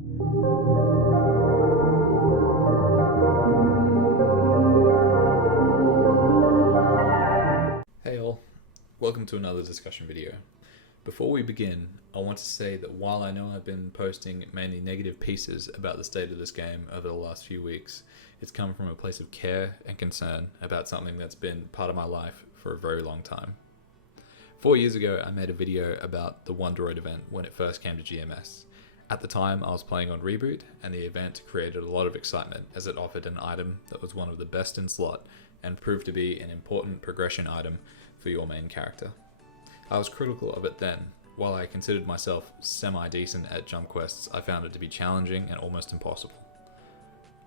Hey all, welcome to another discussion video. Before we begin, I want to say that while I know I've been posting mainly negative pieces about the state of this game over the last few weeks, it's come from a place of care and concern about something that's been part of my life for a very long time. 4 years ago, I made a video about the Wondroid event when it first came to GMS. At the time, I was playing on Reboot, and the event created a lot of excitement as it offered an item that was one of the best in slot and proved to be an important progression item for your main character. I was critical of it then. While I considered myself semi-decent at jump quests, I found it to be challenging and almost impossible.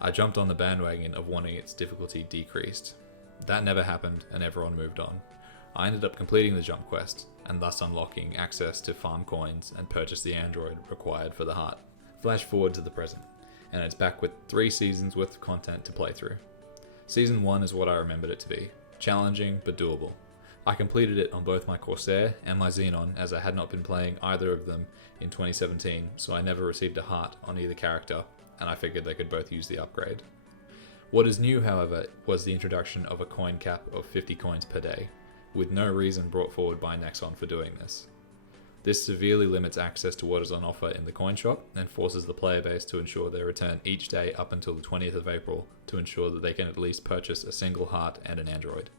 I jumped on the bandwagon of wanting its difficulty decreased. That never happened and everyone moved on. I ended up completing the jump quest and thus unlocking access to farm coins and purchase the android required for the heart. Flash forward to the present, and it's back with 3 seasons worth of content to play through. Season 1 is what I remembered it to be, challenging but doable. I completed it on both my Corsair and my Xenon, as I had not been playing either of them in 2017, so I never received a heart on either character, and I figured they could both use the upgrade. What is new, however, was the introduction of a coin cap of 50 coins per day, with no reason brought forward by Nexon for doing this. This severely limits access to what is on offer in the coin shop and forces the player base to ensure they return each day up until the 20th of April to ensure that they can at least purchase a single heart and an android.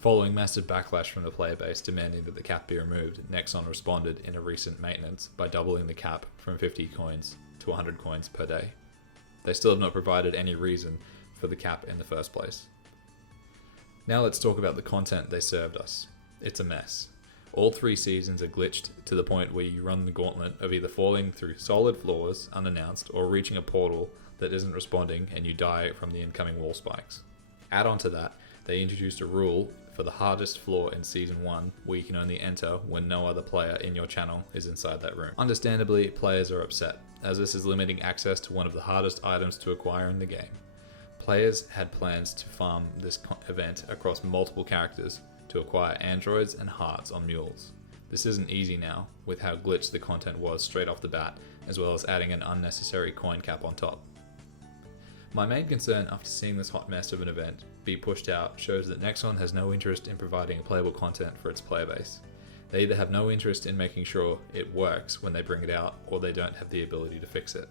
Following massive backlash from the player base demanding that the cap be removed, Nexon responded in a recent maintenance by doubling the cap from 50 coins to 100 coins per day. They still have not provided any reason for the cap in the first place. Now let's talk about the content they served us. It's a mess. All 3 seasons are glitched to the point where you run the gauntlet of either falling through solid floors unannounced or reaching a portal that isn't responding and you die from the incoming wall spikes. Add on to that, they introduced a rule for the hardest floor in Season 1 where you can only enter when no other player in your channel is inside that room. Understandably, players are upset, as this is limiting access to one of the hardest items to acquire in the game. Players had plans to farm this event across multiple characters to acquire androids and hearts on mules. This isn't easy now, with how glitched the content was straight off the bat, as well as adding an unnecessary coin cap on top. My main concern after seeing this hot mess of an event be pushed out shows that Nexon has no interest in providing playable content for its player base. They either have no interest in making sure it works when they bring it out, or they don't have the ability to fix it.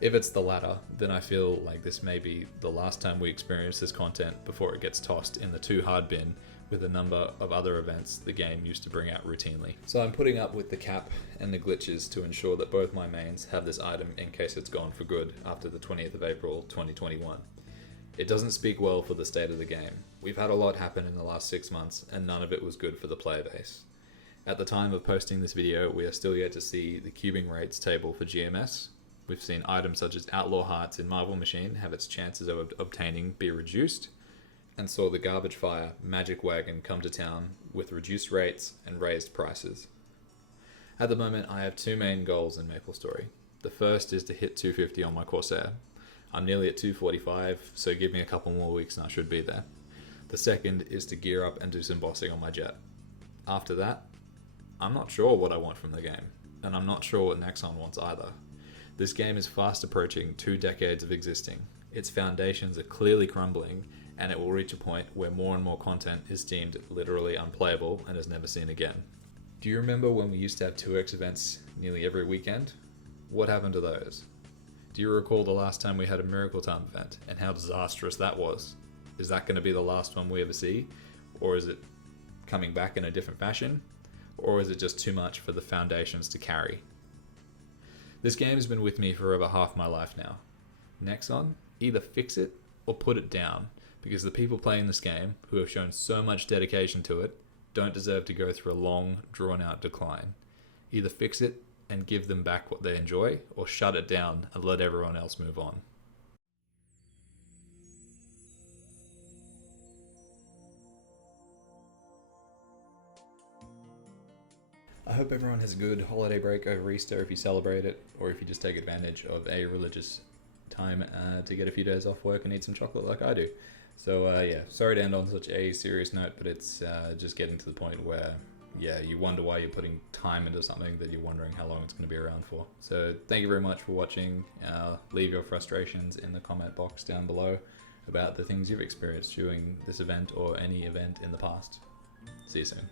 If it's the latter, then I feel like this may be the last time we experience this content before it gets tossed in the too hard bin with a number of other events the game used to bring out routinely. So I'm putting up with the cap and the glitches to ensure that both my mains have this item in case it's gone for good after the 20th of April 2021. It doesn't speak well for the state of the game. We've had a lot happen in the last 6 months and none of it was good for the player base. At the time of posting this video, we are still yet to see the cubing rates table for GMS. We've seen items such as Outlaw Hearts in Marvel Machine have its chances of obtaining be reduced, and saw the Garbage Fire Magic Wagon come to town with reduced rates and raised prices. At the moment, I have 2 main goals in MapleStory. The first is to hit 250 on my Corsair. I'm nearly at 245, so give me a couple more weeks and I should be there. The second is to gear up and do some bossing on my jet. After that, I'm not sure what I want from the game, and I'm not sure what Nexon wants either. This game is fast approaching 2 decades of existing. Its foundations are clearly crumbling, and it will reach a point where more and more content is deemed literally unplayable and is never seen again. Do you remember when we used to have 2x events nearly every weekend? What happened to those? Do you recall the last time we had a Miracle Time event and how disastrous that was? Is that going to be the last one we ever see? Or is it coming back in a different fashion? Or is it just too much for the foundations to carry? This game has been with me for over half my life now. Nexon, either fix it or put it down, because the people playing this game, who have shown so much dedication to it, don't deserve to go through a long, drawn-out decline. Either fix it and give them back what they enjoy, or shut it down and let everyone else move on. I hope everyone has a good holiday break over Easter if you celebrate it, or if you just take advantage of a religious time to get a few days off work and eat some chocolate like I do. So yeah, sorry to end on such a serious note, but it's just getting to the point where yeah, you wonder why you're putting time into something that you're wondering how long it's going to be around for. So thank you very much for watching. Leave your frustrations in the comment box down below about the things you've experienced during this event or any event in the past. See you soon.